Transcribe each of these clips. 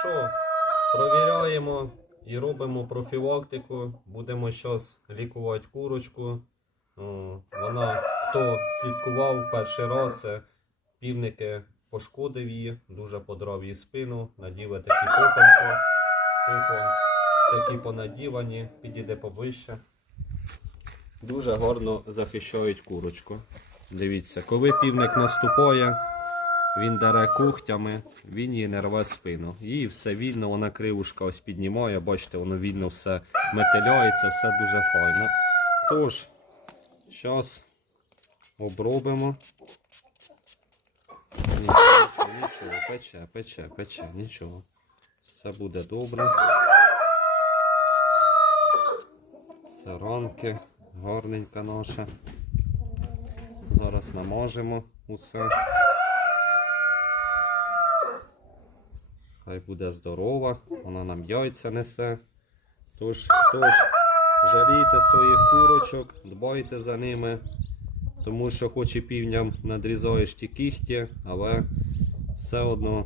що, провіряємо і робимо профілактику. Будемо зараз лікувати курочку. Вона, хто слідкував перший раз, півники пошкодив її, дуже подрав її спину, наділи такі попанки, сихо, такі понадівані, підійде поближче. Дуже гарно захищають курочку. Дивіться, коли півник наступає, він дере кухтями, він їй не рве спину. І все вільно, вона кривушка ось піднімає, бачите, воно вільно все метеляється, все дуже файно. Тож, зараз обробимо. Нічого, нічого, пече, пече, пече, нічого. Все буде добре. Все ранки, гарненька наша. Зараз намажемо усе. Хай буде здорова, вона нам яйця несе. Тож, тож, жалійте своїх курочок, дбайте за ними. Тому що хоч і півням надрізаєш ті кіхті, але все одно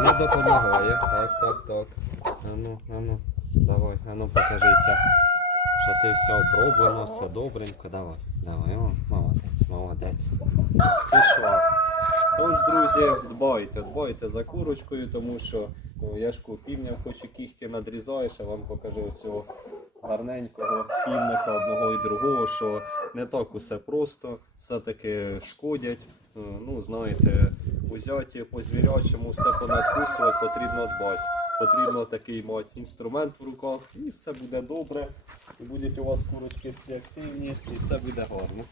не допомагає. Так, так, так. Ану, ану, давай, ану покажися. Що ти все оброблено, все добренько. Давай, давай, о, молодець, молодець. Друзі, дбайте, дбайте за курочкою, тому що я ж півням хоч і кіхті надрізаєш, а вам покажу цього гарненького півника одного і другого, що не так усе просто, все-таки шкодять. Е, Ну, знаєте, узяті по звірячому все понадкусувати, потрібно дбати. Потрібно такий мати інструмент в руках, і все буде добре. І будуть у вас курочки активні, і все буде гарно.